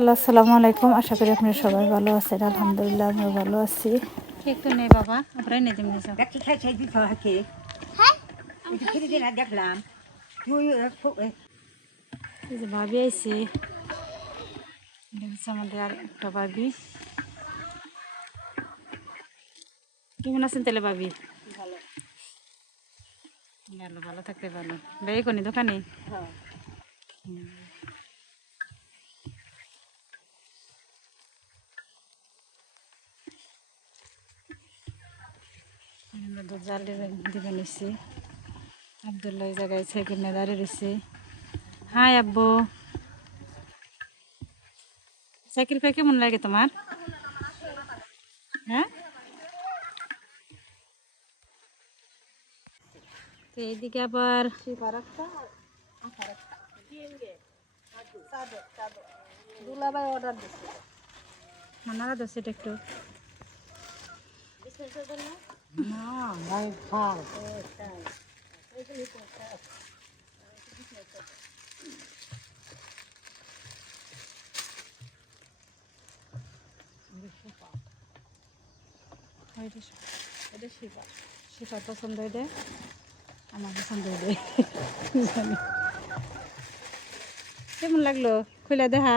Hello আসসালামু আলাইকুম। আশা করি আপনারা সবাই ভালো আছেন। আলহামদুলিল্লাহ আমরা ভালো আছি। তো নেই বাবা আমরা এনে দিন খাই খাই দিতে হয় খিরি দেখলাম। তুই এই যে ভাবি হচ্ছে আমাদের আর একটা ভাবি। কেমন আছেন তাহলে ভাবি? ভালো। ভালো ভালো থাকতে ভালো বেড়ে কোনি দোকানে? হুম। আমরা দুধ জাল দিবে নিচ্ছি আবদুল্লাহ জায়গায় সাইকেল নিয়ে দাঁড়িয়ে রয়েছে। হাই আব্বু। সাইকেল পেয়ে কেমন লাগে তোমার? হ্যাঁ? তো এইদিকে আবার মানারা দোষ এটা একটু। শিফা পছন্দ হয়ে আমার পছন্দ হয়ে কেমন লাগল? খুলে দেখা?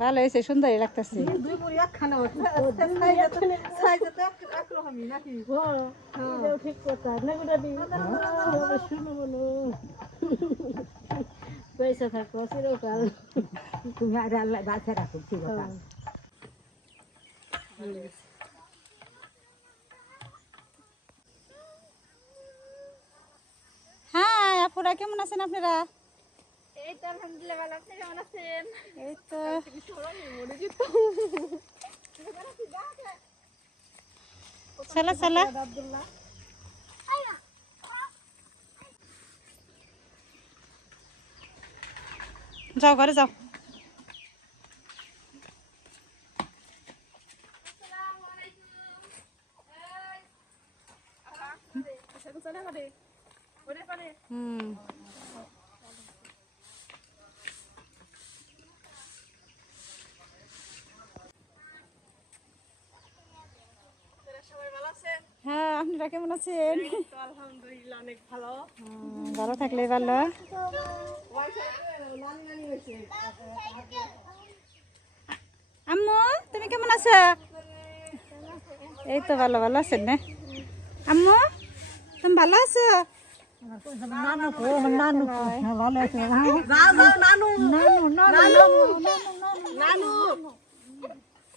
ভুলে হয়েছে সুন্দরই লাগতেছে। পয়সা থাকো চিরকাল। তুমি আর আল্লাহ বাচ্চা রাখো হ্যাঁ আপুরা কেমন আছেন আপনারা? এই তো আলহামদুলিল্লাহ ভালো আপনি কেমন আছেন? এই তো। চলা চলা যাও ঘরে যাও। হুম হ্যাঁ আপনারা কেমন আছেন? আলহামদুলিল্লাহ অনেক ভালো। ভালো থাকলে ভালো। আম্মু তুমি কেমন আছো? এই তো ভালো ভালো আছেন না? আম্মু তুমি ভালো আছো? নানু কো নানু নানু নানু। নানু।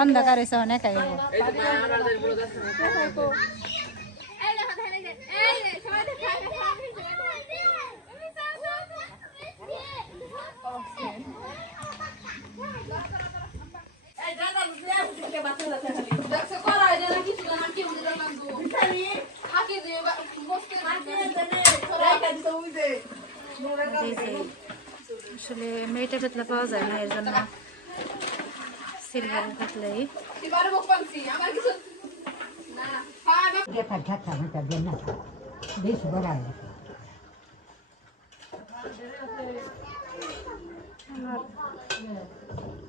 অন্ধকার হয়েছে অনেক আইব আসলে মেয়েটা পেতলা পাওয়া যায় না এর জন্য সিলভার পেতলাই দেখা ঝাঁকা মাথা দেন না বেশ বড় আছে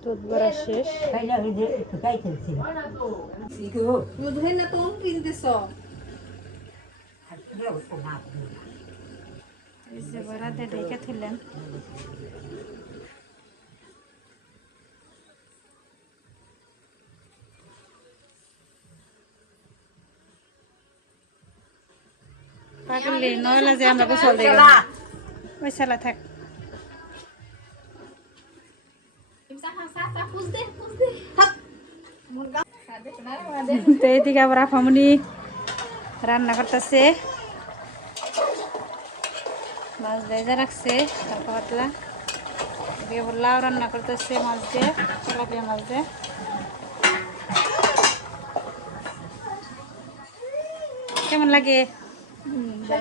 দুধ ভরা শেষ তাইলে ওই যে একটু গাইতেছিল বুঝলেন না তুমি কিনতেছ এই যে ভরা দিয়ে ঢেকে পাগলি, নইলে যে আমরা গোসল দেব ওই শালা থাক। তো এদিকে আবার আফামনি রান্না করতেছে। মাছ ভেজা রাখছে হালকা পাতলা। লাউ রান্না করতেছে মাছ দিয়ে, তেলাপিয়া মাছ দিয়ে। কেমন লাগে? তো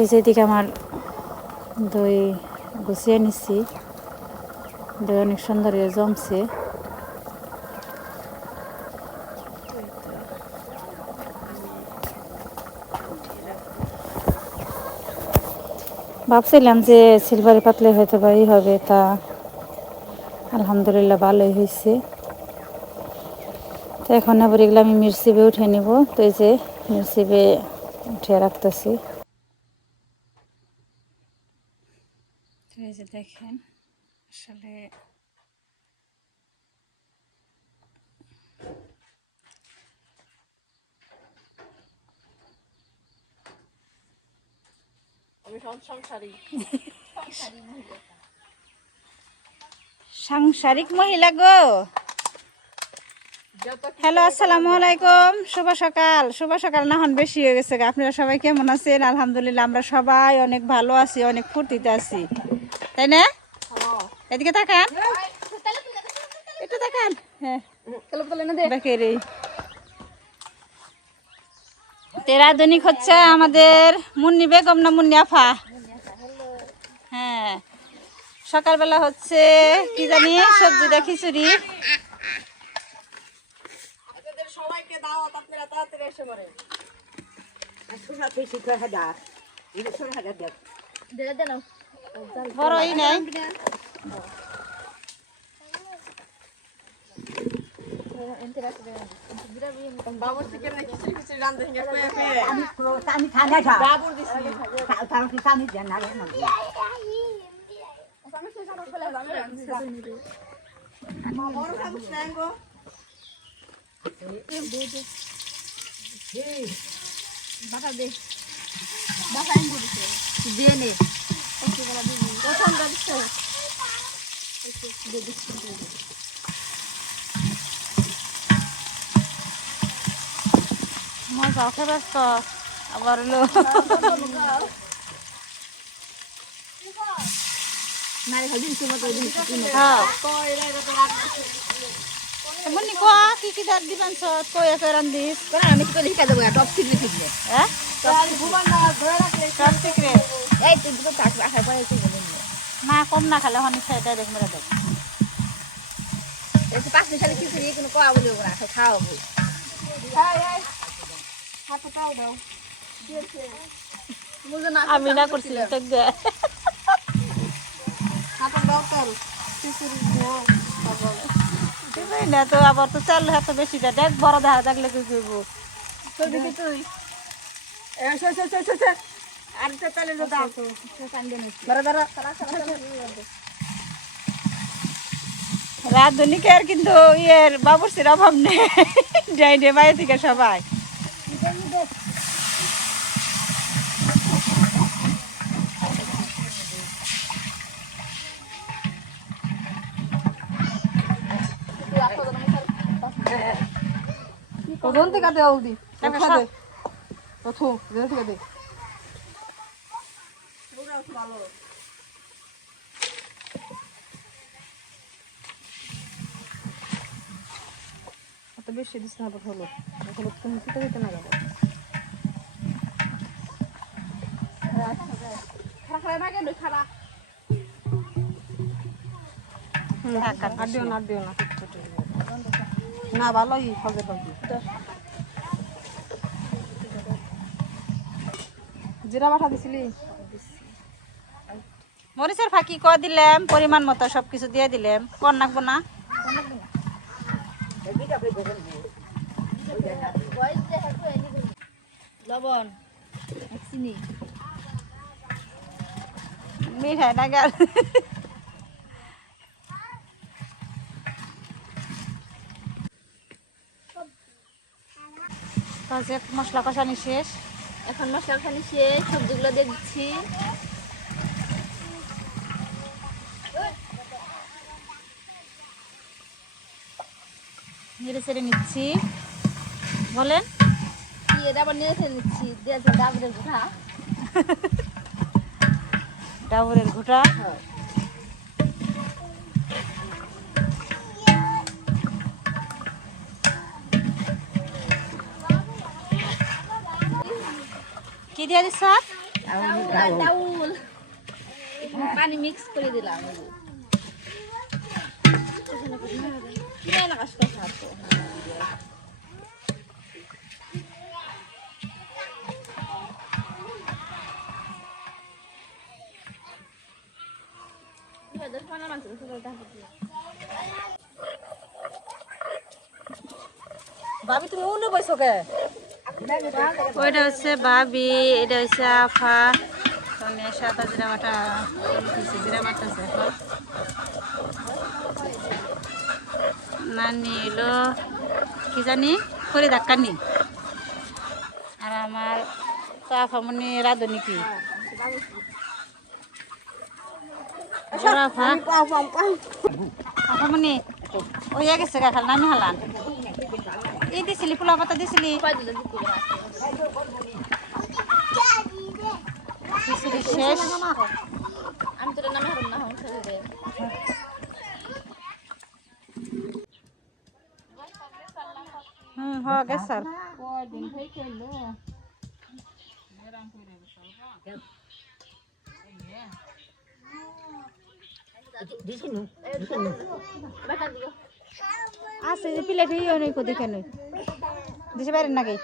এই যে এদিকে আমার দই গুছিয়ে নিচ্ছি দই অনেক সুন্দর জমছে। ভাবছিলাম যে সিলভারি পাতলে হয়তো বা হবে তা আলহামদুলিল্লাহ ভালোই হয়েছে। তো এখন আবার এগুলো আমি মিরসিবে উঠে নিব। তো এই যে মিরসিবে উঠে রাখতেছি। এই যে দেখেন আসলে আমি সব সংসারী সাংসারিক মহিলা গো। হ্যালো আসসালামু আলাইকুম। শুভ সকাল। শুভ সকাল না হন বেশি হয়ে গেছে আপনারা সবাই কেমন আছেন? আলহামদুলিল্লাহ, আমরা সবাই অনেক ভালো আছি, অনেক ফুর্তিতে আছি। তাই না? এদিকে তাকান। একটু তাকান। হ্যাঁ। দেখে রে। তেরা দৈনিক হচ্ছে আমাদের মুন্নি বেগম না মুন্নি আফা? সকালবেলা হচ্ছে কি জানি সবজি দেখি বড়ই নাই। কয়ে আমি খানা খা দিছি তার কি খানি দেন না না বড় খাব স্যাঙ্গো মজা ওকে ব্যস্ত, আবার হলো হ্যাঁ মুন্নি কো কি কি দাঁত দিবেন সত কই একে রান্দিস আমি কি করে দেবো টপ সিক্রেট শিখবে হ্যাঁ টপ সিক্রেট এই তুই দুটো চাকরি আসার পরে না কম না খালে হনি খাই ডাইরেক্ট মেরে দেব এই পাঁচ মিশালে খিচুড়ি কোনো কোয়া বলে না খাওয়াবো আমি না তো দে দাও দাও তারপর দিবই না তো আবার তো চাল হাতে বেশি দেখ বড় কি করব তুই। আর তো তাহলে দাও। দাঁড়া দাঁড়া রাধুনিকের কিন্তু ইয়ের বাবুর্চির অভাব নেই। যাই রে বাইরে থেকে সবাই। প্রথম থেকে দে তারপর প্রথম দে। প্রথম প্রথম থেকে দে। বেশি দিস না হলো। হলো তুমি দিতে না যাব? আর আর দিও না আর দিও না। না, ভালোই হবে জিরা বাটা দিছিলি? মরিচের ফাঁকি ক দিলাম, পরিমাণ মতো সব কিছু দিয়ে দিলাম। কর নাকবো না? লবণ, চিনি। মিঠাই না কাজে মশলা কষানি শেষ। এখন মশলা খানি শেষ সবজিগুলো দিয়ে দিচ্ছি। নেড়ে চেড়ে নিচ্ছি। বলেন। দিয়ে আবার নেড়ে নিচ্ছি। দিয়েছে ডাবরের গুঁড়া ডাবরের ঘুটা। দিয়ে দিস ডাউল একটু পানি মিক্স করে দিলাম কিনে না কাজ করতে হাতো ভাবি তুমি উনে বসো কে ওইটা হচ্ছে বাবি এটা হচ্ছে আফা। সাদা জিরা বাটা জিরা বাটাছে নানি এলো, কি জানি খড়ি ধাক্কানি আর আমার তো আফামনি রাধুনি কি আফামনি ওই গেছে খাল নামি হালান। এই দিছিলি ফুলা পাতা দিছিলি শেষ। আমি তোর নামে হারুন না হন হুম হ গেছে কয়দিন থেকে আছে প্লেট হইও কো দেখে নই। দিছে পারেন নাকি।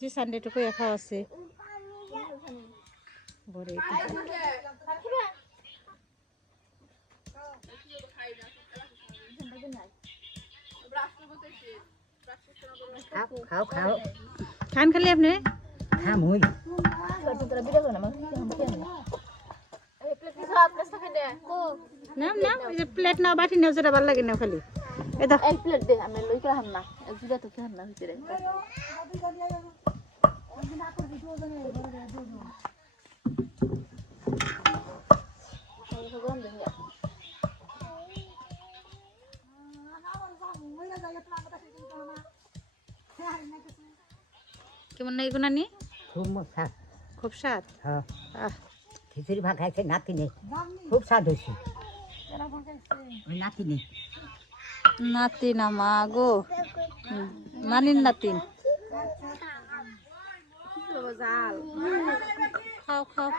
যে সানডে টুকু খাওয়া আছে। এটা। খাও খাও খান খালি আপনি। খাম হই। তোরা না আমাকে এই প্লেট যে নাও বাটি নাও যেটা ভালো লাগে না খালি। এ দাও এক প্লেট দে আমি লই করে হাম না। এক দুটা তো খেলাম না ভিতরে কেমন নাই গুনা নি খুব মশা খুব স্বাদ? হ্যাঁ। খিচুড়ি ভাত খাইছে নাতিনে। খুব স্বাদ হয়েছে। নাতিনে। নাতিন আমা গো। হুম, নাতিন খাও খাও।